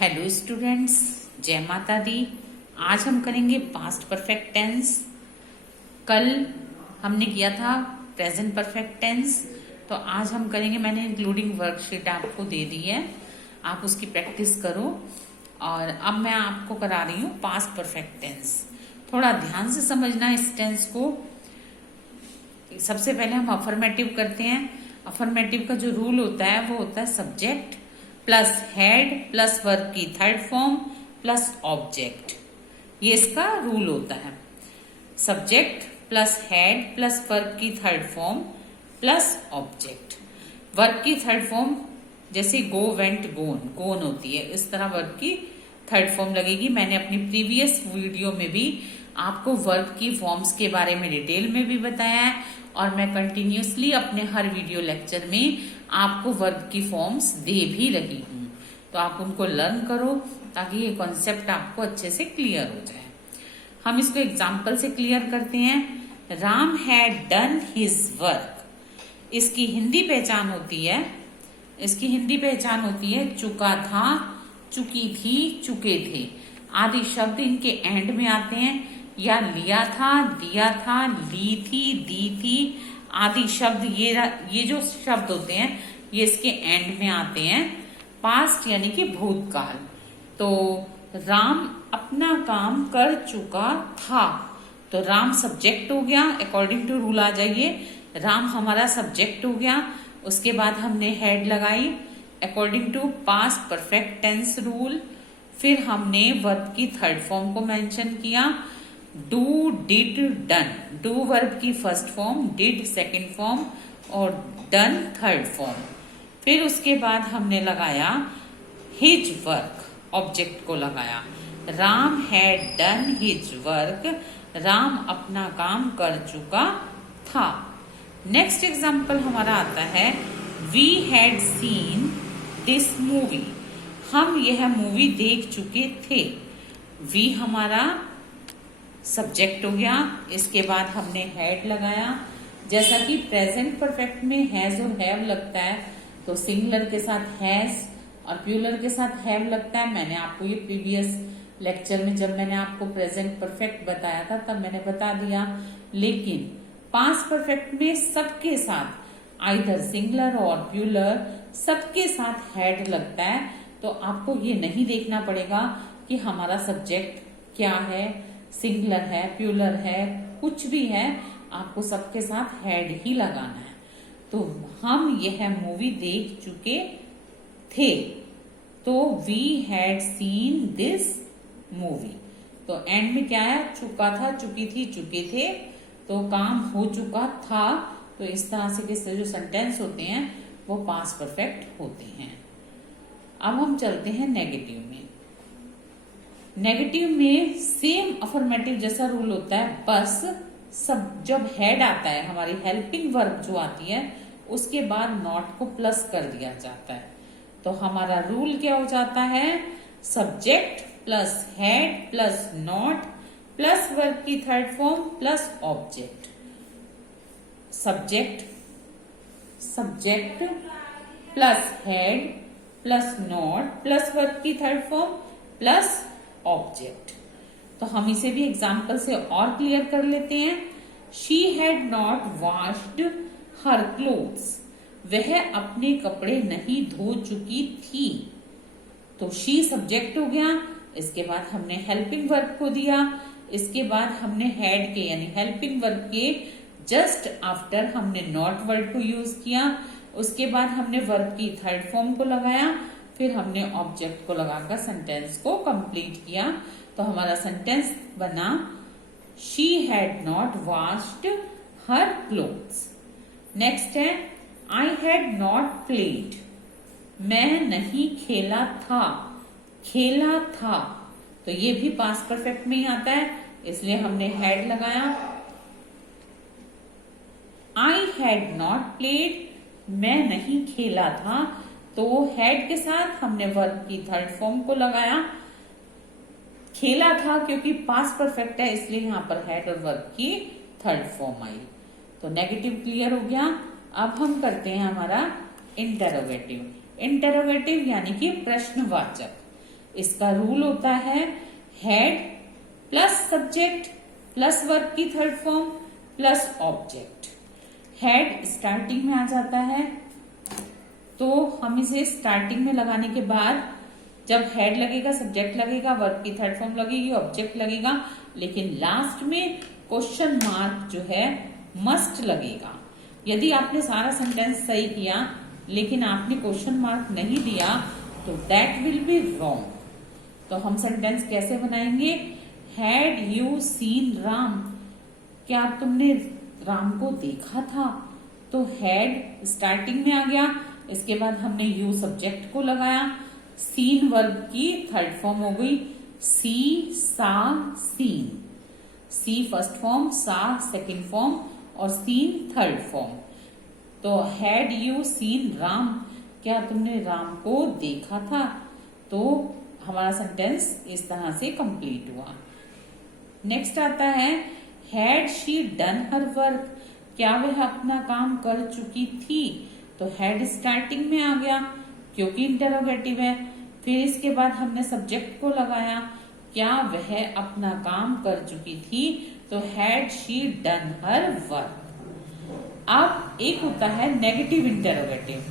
Hello students, जय माता दी। आज हम करेंगे पास्ट परफेक्ट टेंस। कल हमने किया था प्रेजेंट परफेक्ट टेंस, तो आज हम करेंगे। मैंने इंक्लूडिंग वर्कशीट आपको दे दी है, आप उसकी प्रैक्टिस करो। और अब मैं आपको करा रही हूँ पास्ट परफेक्ट टेंस। थोड़ा ध्यान से समझना इस टेंस को। सबसे पहले हम अफर्मेटिव करते हैं। अफर्मेटिव का जो रूल होता है वो होता है subject plus had plus verb की थर्ड फॉर्म प्लस ऑब्जेक्ट। ये इसका रूल होता है। Subject plus had plus verb की third form plus object. Verb की थर्ड फॉर्म जैसे गो वेंट गोन, गोन होती है, इस तरह वर्ब की थर्ड फॉर्म लगेगी। मैंने अपनी प्रीवियस वीडियो में भी आपको वर्ब की फॉर्म्स के बारे में डिटेल में भी बताया है, और मैं कंटिन्यूसली अपने हर वीडियो लेक्चर में आपको वर्ब की फॉर्म्स दे भी रही हूँ। तो आप उनको लर्न करो ताकि ये कॉन्सेप्ट आपको अच्छे से क्लियर हो जाए। हम इसको एग्जाम्पल से क्लियर करते हैं। Ram had done his work. इसकी हिंदी पहचान होती है चुका था, चुकी थी, चुके थे आदि शब्द इनके एंड में आते हैं, या लिया था, दिया था, ली थी, दी थी आदि शब्द ये जो शब्द होते हैं ये इसके एंड में आते हैं। पास्ट यानी कि भूतकाल। तो राम अपना काम कर चुका था, तो राम सब्जेक्ट हो गया। अकॉर्डिंग टू रूल आ जाइए, राम हमारा सब्जेक्ट हो गया। उसके बाद हमने हेड लगाई according to past perfect tense rule. फिर हमने वर्ब की थर्ड फॉर्म को मेंशन किया, do, did, done. Do verb की first form, did second form और डन थर्ड फॉर्म। फिर उसके बाद हमने लगाया हिज वर्क, ऑब्जेक्ट को लगाया। Ram had done his work, Ram अपना काम कर चुका था। नेक्स्ट एग्जाम्पल हमारा आता है we had seen this movie. हम यह मूवी देख चुके थे। वी हमारा सब्जेक्ट हो गया। इसके बाद हमने हेड लगाया। जैसा कि प्रेजेंट परफेक्ट में हैज और हैव लगता है, तो सिंगुलर के साथ हैज और प्लूरल के साथ हैव लगता है। मैंने आपको ये प्रीवियस लेक्चर में जब मैंने आपको प्रेजेंट परफेक्ट बताया था तब मैंने बता दिया। लेकिन पास्ट परफेक्ट में सबके साथ आइदर सिंगुलर और प्लूरल सबके साथ हैड लगता है। तो आपको ये नहीं देखना पड़ेगा कि हमारा सब्जेक्ट क्या है, सिंगुलर है, प्लूरल है, कुछ भी है, आपको सबके साथ हैड ही लगाना है। तो हम यह मूवी देख चुके थे, तो we had seen this movie. तो एंड में क्या है, चुका था, चुकी थी, चुके थे, तो काम हो चुका था। तो इस तरह से किससे जो सेंटेंस होते हैं वो पास्ट परफेक्ट होते हैं। अब हम चलते हैं नेगेटिव में। नेगेटिव में सेम अफर्मेटिव जैसा रूल होता है, बस सब जब हेड आता है, हमारी हेल्पिंग वर्ब जो आती है, उसके बाद नॉट को प्लस कर दिया जाता है। तो हमारा रूल क्या हो जाता है, subject plus had plus not plus verb की third form plus object. Subject plus had plus not plus verb की थर्ड फॉर्म प्लस ऑब्जेक्ट। तो हम इसे भी एग्जाम्पल से और क्लियर कर लेते हैं। She had not washed her clothes. वह अपने कपड़े नहीं धो चुकी थी। तो शी सब्जेक्ट हो गया। इसके बाद हमने हेल्पिंग वर्ब को दिया। इसके बाद हमने हेड के यानी हेल्पिंग वर्ब के जस्ट आफ्टर हमने नॉट वर्ड को यूज किया। उसके बाद हमने वर्ब की थर्ड फॉर्म को लगाया। फिर हमने ऑब्जेक्ट को लगाकर सेंटेंस को कंप्लीट किया। तो हमारा सेंटेंस बना she had not washed her clothes. Next है आई हैड नॉट प्लेड। मैं नहीं खेला था। खेला था, तो ये भी पास्ट परफेक्ट में ही आता है, इसलिए हमने हैड लगाया। आई हैड नॉट प्लेड, मैं नहीं खेला था, तो हैड के साथ हमने वर्ब की थर्ड फॉर्म को लगाया। खेला था क्योंकि पास्ट परफेक्ट है, इसलिए यहां पर हैड और वर्ब की थर्ड फॉर्म आई। तो नेगेटिव क्लियर हो गया। अब हम करते हैं हमारा इंटरोगेटिव। इंटरोगेटिव यानी कि प्रश्नवाचक। इसका रूल होता है had plus subject plus verb की third form plus object. Had starting में आ जाता है, तो हम इसे स्टार्टिंग में लगाने के बाद जब हेड लगेगा, सब्जेक्ट लगेगा, वर्ब की थर्ड फॉर्म लगेगी, ऑब्जेक्ट लगेगा, लेकिन लास्ट में क्वेश्चन मार्क जो है मस्ट लगेगा। यदि आपने सारा सेंटेंस सही किया लेकिन आपने क्वेश्चन मार्क नहीं दिया तो दैट विल बी रॉन्ग। तो हम सेंटेंस कैसे बनाएंगे? हैड यू सीन राम, क्या तुमने राम को देखा था? तो हैड स्टार्टिंग में आ गया, इसके बाद हमने यू सब्जेक्ट को लगाया, सीन वर्ब की थर्ड फॉर्म हो गई, सी सा सीन, सी फर्स्ट फॉर्म, सा सेकंड फॉर्म और सीन थर्ड फॉर्म। तो हैड यू सीन राम, क्या तुमने राम को देखा था? तो हमारा सेंटेंस इस तरह से कंप्लीट हुआ। नेक्स्ट आता है had she done her work, क्या वह अपना काम कर चुकी थी? तो हैड स्टार्टिंग में आ गया क्योंकि इंटरोगेटिव है। फिर इसके बाद हमने सब्जेक्ट को लगाया, क्या वह अपना काम कर चुकी थी? तो had she done her work. अब एक होता है नेगेटिव इंटरोगेटिव।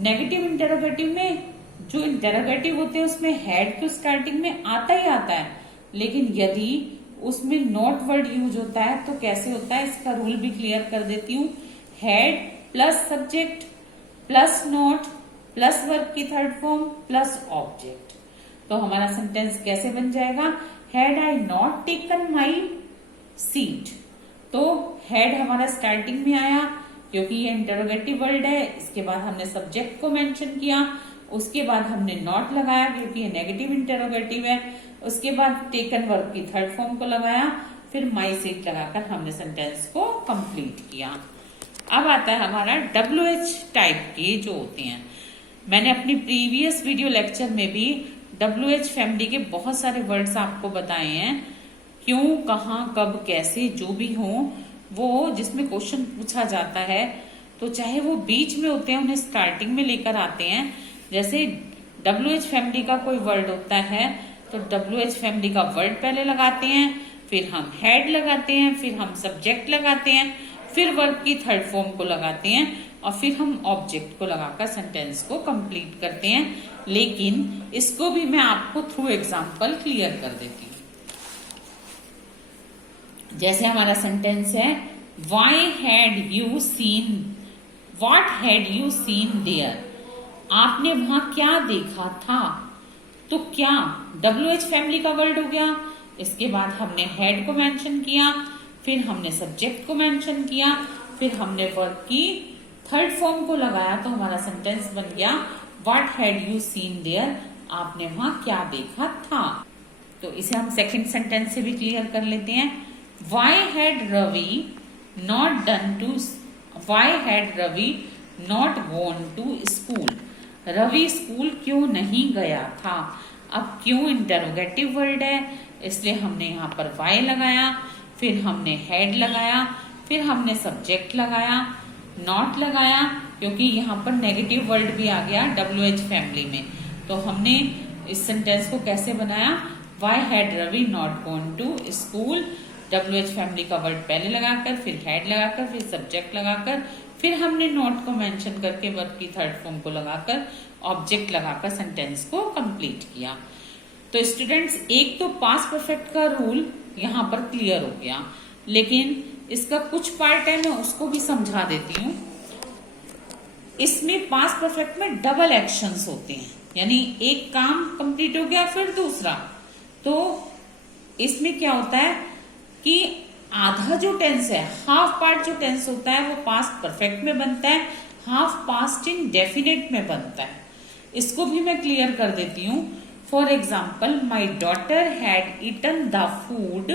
नेगेटिव इंटरोगेटिव में जो इंटरोगेटिव होते हैं उसमें हैड तो स्टार्टिंग में आता ही आता है, लेकिन यदि उसमें नॉट वर्ड यूज होता है तो कैसे होता है, इसका रूल भी क्लियर कर देती हूँ। Had plus subject plus not plus verb की थर्ड फॉर्म प्लस ऑब्जेक्ट। तो हमारा सेंटेंस कैसे बन जाएगा? Had I not taken my seat. तो हैड हमारा स्टार्टिंग में आया क्योंकि ये इंटरोगेटिव वर्ड है, इसके बाद हमने सब्जेक्ट को मेंशन किया, उसके बाद हमने नॉट लगाया क्योंकि ये नेगेटिव इंटरोगेटिव है, उसके बाद टेकन वर्ब की थर्ड फॉर्म को लगाया, फिर माई सीट लगाकर हमने सेंटेंस को कंप्लीट किया। अब आता है हमारा WH टाइप के जो होते हैं। मैंने अपनी प्रीवियस वीडियो लेक्चर में भी WH फैमिली के बहुत सारे वर्ड्स आपको बताए हैं, क्यों, कहाँ, कब, कैसे, जो भी हो, वो जिसमें क्वेश्चन पूछा जाता है तो चाहे वो बीच में होते हैं उन्हें स्टार्टिंग में लेकर आते हैं। जैसे WH फैमिली का कोई वर्ड होता है तो WH फैमिली का वर्ड पहले लगाते हैं, फिर हम हेड लगाते हैं, फिर हम सब्जेक्ट लगाते हैं, फिर वर्ब की थर्ड फॉर्म को लगाते हैं और फिर हम ऑब्जेक्ट को लगाकर सेंटेंस को कंप्लीट करते हैं। लेकिन इसको भी मैं आपको थ्रू एग्जांपल क्लियर कर देती हूँ। जैसे हमारा सेंटेंस है Why had you seen, what had you seen there? आपने वहां क्या देखा था? तो क्या WH फैमिली का वर्ड हो गया, इसके बाद हमने हेड को मेंशन किया, फिर हमने सब्जेक्ट को मेंशन किया, फिर हमने वर्ब की थर्ड फॉर्म को लगाया, तो हमारा सेंटेंस बन गया What had you seen there? आपने वहां क्या देखा था। तो इसे हम सेकंड सेंटेंस से भी क्लियर कर लेते हैं। Why had Ravi not gone to school? Ravi school क्यों नहीं गया था? अब क्यों इंटरोगेटिव वर्ड है, इसलिए हमने यहाँ पर why लगाया, फिर हमने हेड लगाया, फिर हमने सब्जेक्ट लगाया, नॉट लगाया क्योंकि यहाँ पर नेगेटिव वर्ड भी आ गया WH फैमिली में। तो हमने इस सेंटेंस को कैसे बनाया? Why had Ravi not gone to school? WH family का वर्ड पहले लगाकर, फिर हेड लगाकर, फिर सब्जेक्ट लगाकर, फिर हमने नॉट को मेंशन करके वर्ब की थर्ड फॉर्म को लगाकर, ऑब्जेक्ट लगाकर सेंटेंस को कंप्लीट किया। तो स्टूडेंट्स, एक तो पास्ट परफेक्ट का रूल यहाँ पर क्लियर हो गया, लेकिन इसका कुछ पार्ट है, मैं उसको भी समझा देती हूँ। इसमें पास्ट परफेक्ट में डबल एक्शंस होते हैं, यानी एक काम कंप्लीट हो गया फिर दूसरा। तो इसमें क्या होता है कि आधा जो टेंस है, हाफ पार्ट जो टेंस होता है वो पास्ट परफेक्ट में बनता है, हाफ पास्ट इन डेफिनेट में बनता है। इसको भी मैं क्लियर कर देती हूँ। For example, my daughter had eaten the food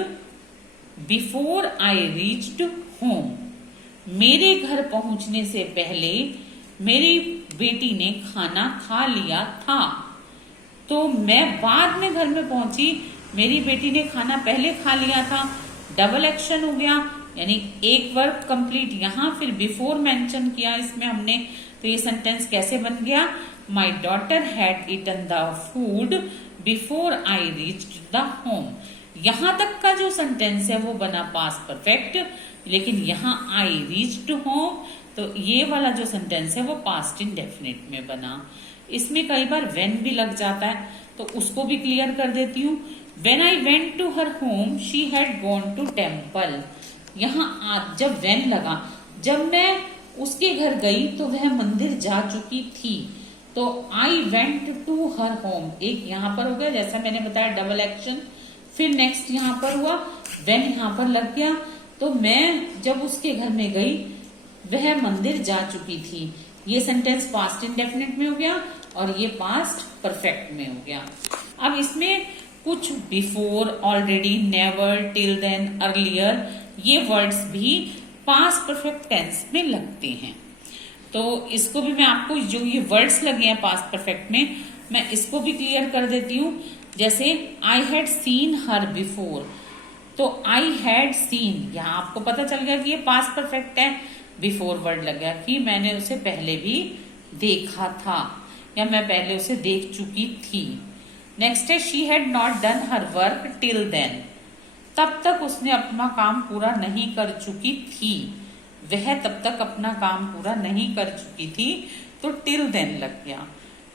before I reached home. मेरे घर पहुंचने से पहले मेरी बेटी ने खाना खा लिया था। तो मैं बाद में घर में पहुंची, मेरी बेटी ने खाना पहले खा लिया था, डबल एक्शन हो गया, यानी एक वर्ब कंप्लीट यहाँ, फिर बिफोर मेंशन किया, इसमें हमने तो ये सेंटेंस कैसे बन गया? My daughter had eaten the food before I reached the home. यहां तक का जो सेंटेंस है वो बना पास्ट परफेक्ट, लेकिन यहाँ आई रीच्ड होम, तो ये वाला जो सेंटेंस है वो पास्ट इंडेफिनिट में बना। इसमें कई बार वेन भी लग जाता है, तो उसको भी क्लियर कर देती हूँ। When I went to her home she had gone to temple. यहाँ जब वेन लगा, जब मैं उसके घर गई तो वह मंदिर जा चुकी थी, तो I went to her home एक यहाँ पर हो गया, जैसा मैंने बताया डबल एक्शन। फिर नेक्स्ट यहाँ पर हुआ, वेन यहाँ पर लग गया, तो मैं जब उसके घर में गई वह मंदिर जा चुकी थी। ये सेंटेंस पास्ट इंडेफिनिट में हो गया और ये पास्ट परफेक्ट में हो गया। अब इसमें कुछ before, already, never, till then, earlier, ये वर्ड्स भी पास्ट परफेक्ट टेंस में लगते हैं। तो इसको भी मैं आपको, जो ये वर्ड्स लगे हैं पास्ट परफेक्ट में, मैं इसको भी क्लियर कर देती हूँ। जैसे I had seen her before, तो आई हैड सीन, यहाँ आपको पता चल गया कि ये पास्ट परफेक्ट है। बिफोर वर्ड लग गया कि मैंने उसे पहले भी देखा था या मैं पहले उसे देख चुकी थी। नेक्स्ट है she had not done her work till then, तब तक उसने अपना काम पूरा नहीं कर चुकी थी। वह तब तक अपना काम पूरा नहीं कर चुकी थी, तो टिल देन लग गया।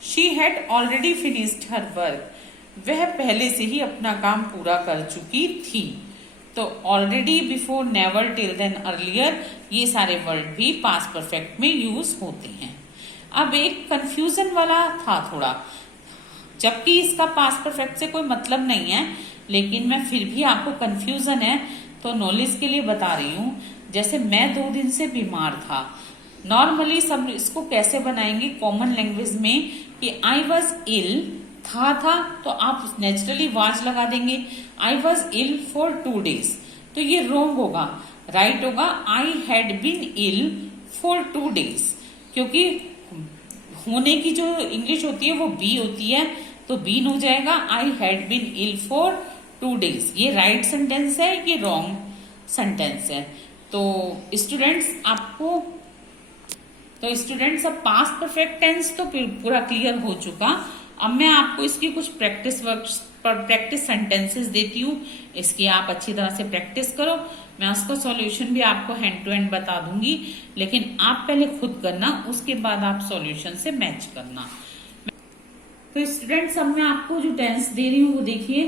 She had already finished her work, वह पहले से ही अपना काम पूरा कर चुकी थी। तो already, before, never, till then, earlier, ये सारे वर्ड भी पास्ट परफेक्ट में यूज होते हैं। अब एक कंफ्यूजन वाला था थोड़ा, जबकि इसका पास्ट परफेक्ट से कोई मतलब नहीं है, लेकिन मैं फिर भी आपको कंफ्यूजन है तो नॉलेज के लिए बता रही हूँ। जैसे मैं 2 दिन से बीमार था, नॉर्मली सब इसको कैसे बनाएंगे कॉमन लैंग्वेज में कि आई वॉज इल, था तो आप नेचुरली वाज लगा देंगे। I was ill for 2 days, तो ये रॉन्ग होगा। राइट होगा I had been ill for 2 days, क्योंकि होने की जो इंग्लिश होती है वो बी होती है, तो बीन हो जाएगा I had been ill for 2 days। ये राइट सेंटेंस है, ये रॉन्ग सेंटेंस है। तो स्टूडेंट्स अब पास्ट परफेक्ट टेंस तो पूरा क्लियर हो चुका। अब मैं आपको इसकी कुछ प्रैक्टिस सेंटेंसेस देती हूँ, इसकी आप अच्छी तरह से प्रैक्टिस करो। मैं उसका सॉल्यूशन भी आपको हैंड टू हैंड बता दूंगी, लेकिन आप पहले खुद करना, उसके बाद आप सॉल्यूशन से मैच करना। तो स्टूडेंट्स अब मैं आपको जो टेंस दे रही हूँ वो देखिए,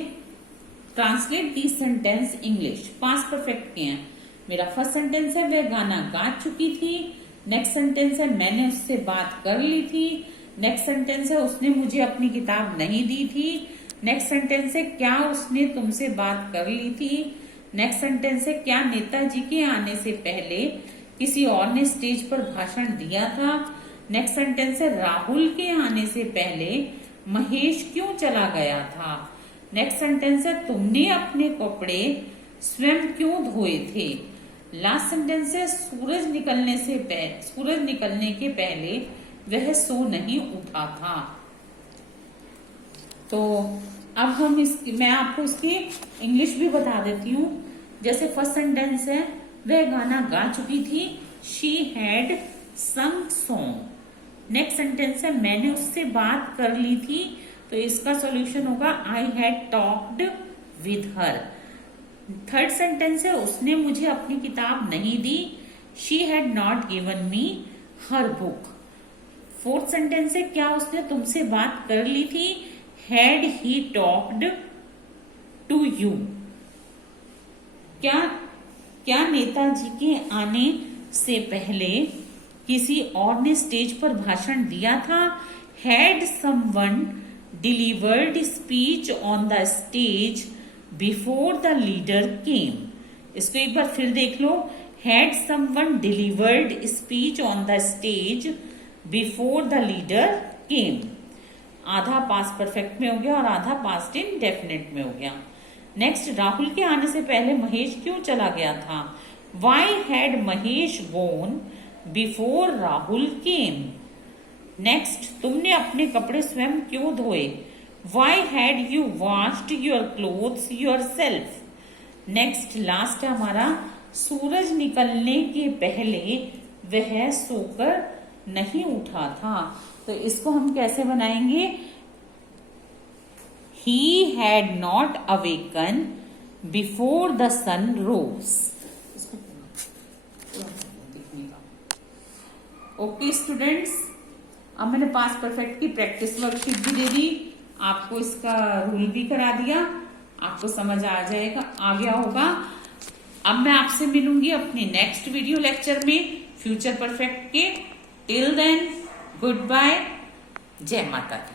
translate the sentence English, past perfect के हैं। मेरा फर्स्ट सेंटेंस है वह गाना गा चुकी थी। नेक्स्ट सेंटेंस है मैंने उससे बात कर ली थी। नेक्स्ट सेंटेंस है उसने मुझे अपनी किताब नहीं दी थी। नेक्स्ट सेंटेंस है क्या उसने तुमसे बात कर ली थी। नेक्स्ट सेंटेंस है क्या नेताजी के आने से पहले किसी और ने स्टेज पर भाषण दिया था। नेक्स्ट सेंटेंस है राहुल के आने से पहले महेश क्यों चला गया था। नेक्स्ट सेंटेंस है तुमने अपने कपड़े स्वयं क्यों धोए थे। लास्ट सेंटेंस है सूरज निकलने के पहले वह सो नहीं उठा था। तो अब मैं आपको इसकी इंग्लिश भी बता देती हूँ। जैसे फर्स्ट सेंटेंस है वह गाना गा चुकी थी, शी हैड संग सॉन्ग। नेक्स्ट सेंटेंस है मैंने उससे बात कर ली थी, तो इसका सॉल्यूशन होगा I had talked with her. Third sentence है उसने मुझे अपनी किताब नहीं दी, she had not given me her book. Fourth sentence है क्या उसने तुमसे बात कर ली थी, had he talked to you. क्या नेताजी के आने से पहले किसी और ने स्टेज पर भाषण दिया था। Had someone delivered speech on the stage before the leader came. इसको एक बार फिर देख लो, had someone delivered speech on the stage before the leader came. आधा पास्ट परफेक्ट में हो गया और आधा पास्ट इंडेफिनिट में हो गया। नेक्स्ट, राहुल के आने से पहले महेश क्यों चला गया था। Why had Mahesh gone before Rahul came. Next, तुमने अपने कपड़े स्वयं क्यों धोए। Why had you washed your clothes yourself. Next, last है हमारा सूरज निकलने के पहले वह सोकर नहीं उठा था। तो इसको हम कैसे बनाएंगे? He had not awaken before the sun rose. Okay students, अब मैंने पास्ट परफेक्ट की प्रैक्टिस वर्कशीट भी दे दी, आपको इसका रूल भी करा दिया, आपको समझ आ जाएगा, आ गया होगा। अब मैं आपसे मिलूंगी अपने नेक्स्ट वीडियो लेक्चर में फ्यूचर परफेक्ट के। टिल देन गुड बाय, जय माता दी।